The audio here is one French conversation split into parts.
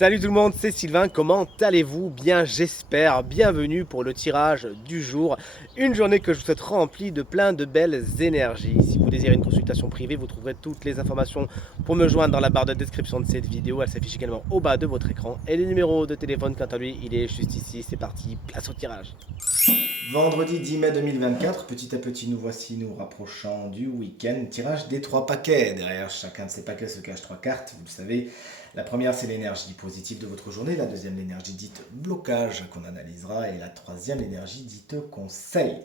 Salut tout le monde, c'est Sylvain, comment allez-vous? Bien j'espère, bienvenue pour le tirage du jour, une journée que je vous souhaite remplie de plein de belles énergies. Si vous désirez une consultation privée, vous trouverez toutes les informations pour me joindre dans la barre de description de cette vidéo, elle s'affiche également au bas de votre écran. Et le numéro de téléphone, quant à lui, il est juste ici, c'est parti, place au tirage. Vendredi 10 mai 2024, petit à petit nous voici nous rapprochant du week-end. Tirage des trois paquets. Derrière chacun de ces paquets se cachent trois cartes, vous le savez. La première c'est l'énergie positive de votre journée, la deuxième l'énergie dite blocage qu'on analysera et la troisième l'énergie dite conseil.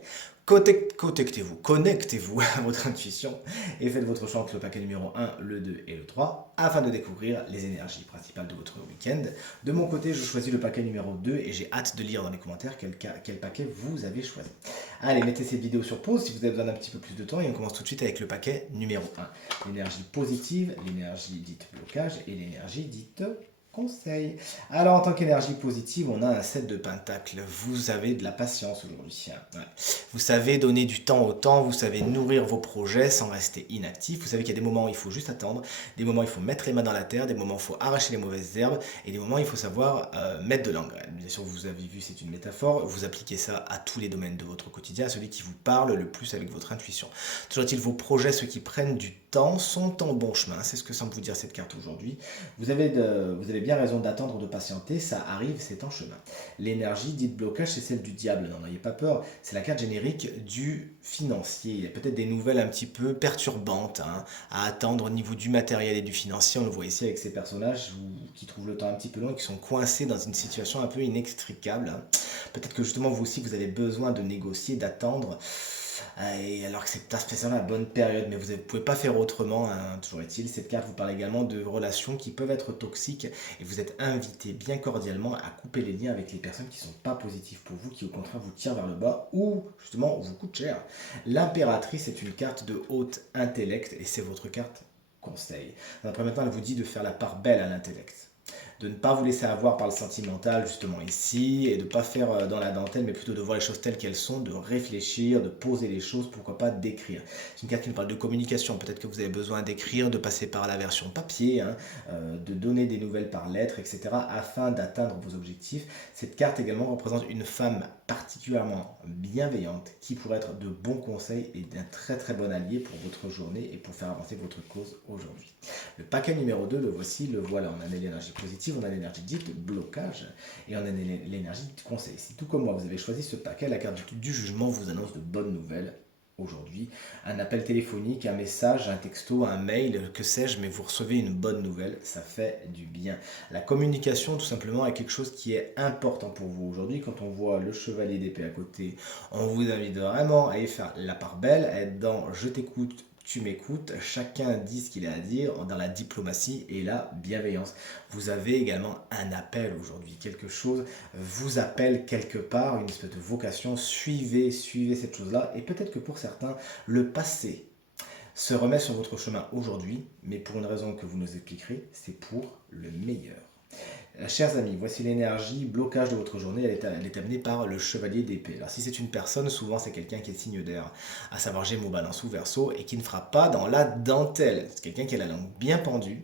Connectez-vous à votre intuition et faites votre choix entre le paquet numéro 1, le 2 et le 3 afin de découvrir les énergies principales de votre week-end. De mon côté, je choisis le paquet numéro 2 et j'ai hâte de lire dans les commentaires quel paquet vous avez choisi. Allez, mettez cette vidéo sur pause si vous avez besoin d'un petit peu plus de temps et on commence tout de suite avec le paquet numéro 1. L'énergie positive, l'énergie dite blocage et l'énergie dite conseil. Alors en tant qu'énergie positive, on a un 7 de pentacles. Vous avez de la patience aujourd'hui. Ouais. Vous savez donner du temps au temps, vous savez nourrir vos projets sans rester inactif. Vous savez qu'il y a des moments où il faut juste attendre, des moments où il faut mettre les mains dans la terre, des moments où il faut arracher les mauvaises herbes et des moments où il faut savoir mettre de l'engrais. Bien sûr, vous avez vu, c'est une métaphore. Vous appliquez ça à tous les domaines de votre quotidien, à celui qui vous parle le plus avec votre intuition. Toujours est-il, vos projets, ceux qui prennent du temps, sont en bon chemin. C'est ce que semble vous dire cette carte aujourd'hui. Vous avez bien raison d'attendre, de patienter, ça arrive, c'est en chemin. L'énergie dite blocage, c'est celle du diable, n'en ayez pas peur, c'est la carte générique du financier. Il y a peut-être des nouvelles un petit peu perturbantes à attendre au niveau du matériel et du financier. On le voit ici avec ces personnages qui trouvent le temps un petit peu long et qui sont coincés dans une situation un peu inextricable. Peut-être que justement vous aussi vous avez besoin de négocier, d'attendre. Et alors que c'est pas spécialement la bonne période, mais vous ne pouvez pas faire autrement, toujours est-il. Cette carte vous parle également de relations qui peuvent être toxiques et vous êtes invité bien cordialement à couper les liens avec les personnes qui ne sont pas positives pour vous, qui au contraire vous tirent vers le bas ou justement vous coûtent cher. L'impératrice est une carte de haute intellect et c'est votre carte conseil. Dans un premier temps, elle vous dit de faire la part belle à l'intellect, de ne pas vous laisser avoir par le sentimental justement ici et de ne pas faire dans la dentelle mais plutôt de voir les choses telles qu'elles sont, de réfléchir, de poser les choses, pourquoi pas d'écrire. C'est une carte qui nous parle de communication, peut-être que vous avez besoin d'écrire, de passer par la version papier, de donner des nouvelles par lettre, etc. afin d'atteindre vos objectifs. Cette carte également représente une femme particulièrement bienveillante qui pourrait être de bons conseils et d'un très très bon allié pour votre journée et pour faire avancer votre cause aujourd'hui. Le paquet numéro 2, le voici, le voilà. On a l'énergie positive, on a l'énergie dite blocage et on a l'énergie dite conseil. Si tout comme moi vous avez choisi ce paquet, la carte du jugement vous annonce de bonnes nouvelles aujourd'hui. Un appel téléphonique, un message, un texto, un mail, que sais-je, mais vous recevez une bonne nouvelle, ça fait du bien. La communication, tout simplement, est quelque chose qui est important pour vous aujourd'hui. Quand on voit le chevalier d'épée à côté, on vous invite vraiment à y faire la part belle, à être dans je t'écoute, tu m'écoutes, chacun dit ce qu'il a à dire dans la diplomatie et la bienveillance. Vous avez également un appel aujourd'hui, quelque chose vous appelle quelque part, une espèce de vocation, suivez cette chose-là, et peut-être que pour certains, le passé se remet sur votre chemin aujourd'hui, mais pour une raison que vous nous expliquerez, c'est pour le meilleur. Chers amis, voici l'énergie, blocage de votre journée, elle est amenée par le chevalier d'épée. Alors si c'est une personne, souvent c'est quelqu'un qui est signe d'air, à savoir Gémeaux, Balance ou Verseau, et qui ne fera pas dans la dentelle. C'est quelqu'un qui a la langue bien pendue,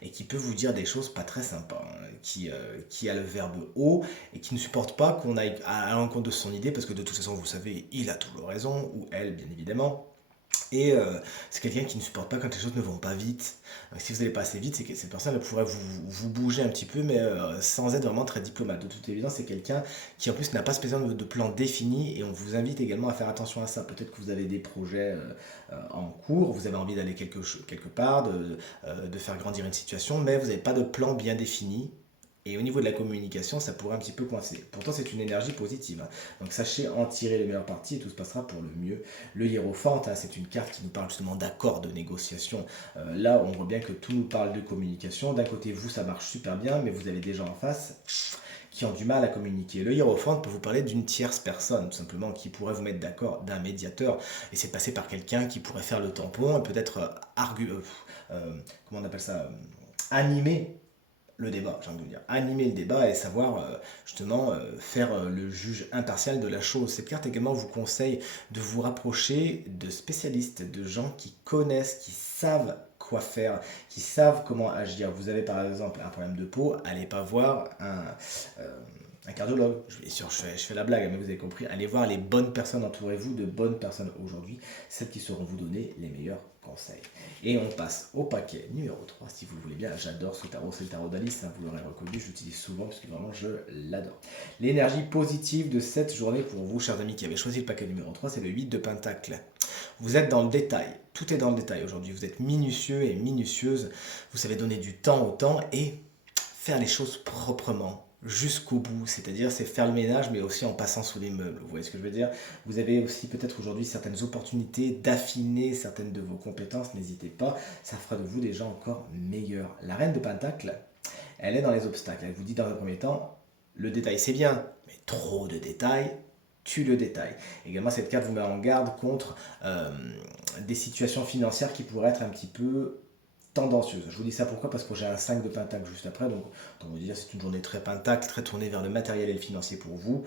et qui peut vous dire des choses pas très sympas, qui a le verbe haut et qui ne supporte pas qu'on aille à l'encontre de son idée parce que de toute façon, vous savez, il a toujours raison, ou elle, bien évidemment. Et c'est quelqu'un qui ne supporte pas quand les choses ne vont pas vite. Si vous n'allez pas assez vite, c'est que cette personne elle pourrait vous bouger un petit peu, mais sans être vraiment très diplomate. De toute évidence, c'est quelqu'un qui en plus n'a pas spécialement de plan défini et on vous invite également à faire attention à ça. Peut-être que vous avez des projets en cours, vous avez envie d'aller quelque part, de faire grandir une situation, mais vous n'avez pas de plan bien défini. Et au niveau de la communication, ça pourrait un petit peu coincer. Pourtant, c'est une énergie positive. Donc, sachez en tirer le meilleur parti et tout se passera pour le mieux. Le hiérophante, c'est une carte qui nous parle justement d'accords de négociation. Là, on voit bien que tout nous parle de communication. D'un côté, vous, ça marche super bien, mais vous avez des gens en face qui ont du mal à communiquer. Le hiérophante peut vous parler d'une tierce personne, tout simplement, qui pourrait vous mettre d'accord, d'un médiateur. Et c'est passé par quelqu'un qui pourrait faire le tampon et peut-être comment on appelle ça, animer le débat, j'ai envie de vous dire. Animer le débat et savoir justement faire le juge impartial de la chose. Cette carte également vous conseille de vous rapprocher de spécialistes, de gens qui connaissent, qui savent quoi faire, qui savent comment agir. Vous avez par exemple un problème de peau, allez pas voir un cardiologue. Bien sûr, je fais la blague, mais vous avez compris. Allez voir les bonnes personnes, entourez-vous de bonnes personnes aujourd'hui, celles qui sauront vous donner les meilleurs conseils. Et on passe au paquet numéro 3, si vous le voulez bien. J'adore ce tarot, c'est le tarot d'Alice, hein, vous l'aurez reconnu, je l'utilise souvent parce que vraiment je l'adore. L'énergie positive de cette journée pour vous, chers amis qui avez choisi le paquet numéro 3, c'est le 8 de Pentacle. Vous êtes dans le détail, tout est dans le détail aujourd'hui. Vous êtes minutieux et minutieuse, vous savez donner du temps au temps et faire les choses proprement jusqu'au bout, c'est-à-dire c'est faire le ménage mais aussi en passant sous les meubles, vous voyez ce que je veux dire. Vous avez aussi peut-être aujourd'hui certaines opportunités d'affiner certaines de vos compétences, n'hésitez pas, ça fera de vous des gens encore meilleurs. La reine de Pentacle, elle est dans les obstacles, elle vous dit dans un premier temps, le détail c'est bien, mais trop de détails tue le détail. Également cette carte vous met en garde contre des situations financières qui pourraient être un petit peu tendancieuse. Je vous dis ça pourquoi? Parce que j'ai un 5 de pentacle juste après, donc on va dire c'est une journée très pentacle, très tournée vers le matériel et le financier pour vous.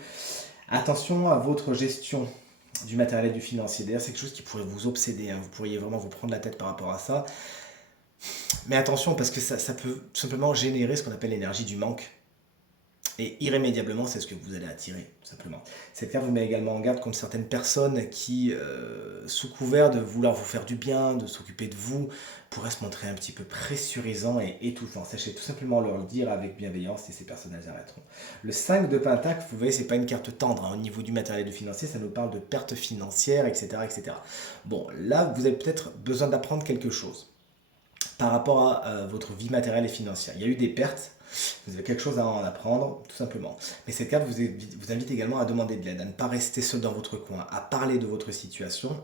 Attention à votre gestion du matériel et du financier. D'ailleurs, c'est quelque chose qui pourrait vous obséder, hein. Vous pourriez vraiment vous prendre la tête par rapport à ça. Mais attention, parce que ça peut tout simplement générer ce qu'on appelle l'énergie du manque. Et irrémédiablement, c'est ce que vous allez attirer, tout simplement. Cette carte vous met également en garde contre certaines personnes qui, sous couvert de vouloir vous faire du bien, de s'occuper de vous, pourraient se montrer un petit peu pressurisants et étouffants. Sachez tout simplement leur le dire avec bienveillance et ces personnes elles arrêteront. Le 5 de Pentacle, vous voyez, c'est pas une carte tendre, hein. Au niveau du matériel et du financier, ça nous parle de pertes financières, etc., etc. Bon, là, vous avez peut-être besoin d'apprendre quelque chose par rapport à votre vie matérielle et financière. Il y a eu des pertes. Vous avez quelque chose à en apprendre, tout simplement. Mais cette carte vous invite également à demander de l'aide, à ne pas rester seul dans votre coin, à parler de votre situation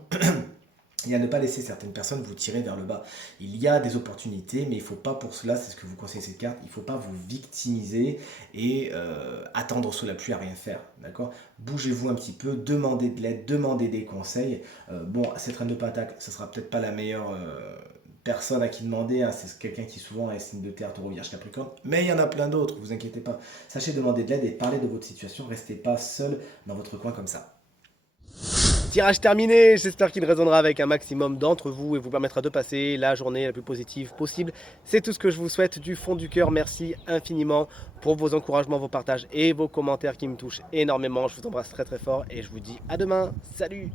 et à ne pas laisser certaines personnes vous tirer vers le bas. Il y a des opportunités, mais il ne faut pas pour cela, c'est ce que vous conseille cette carte, il ne faut pas vous victimiser et attendre sous la pluie à rien faire. D'accord? Bougez-vous un petit peu, demandez de l'aide, demandez des conseils. Bon, cette reine de Pentacle, ce ne sera peut-être pas la meilleure personne à qui demander, hein. C'est quelqu'un qui souvent est signe de terre, taureau, vierge, capricorne, mais il y en a plein d'autres, vous inquiétez pas. Sachez demander de l'aide et parler de votre situation, restez pas seul dans votre coin comme ça. Tirage terminé, j'espère qu'il résonnera avec un maximum d'entre vous et vous permettra de passer la journée la plus positive possible. C'est tout ce que je vous souhaite du fond du cœur. Merci infiniment pour vos encouragements, vos partages et vos commentaires qui me touchent énormément. Je vous embrasse très très fort et je vous dis à demain. Salut!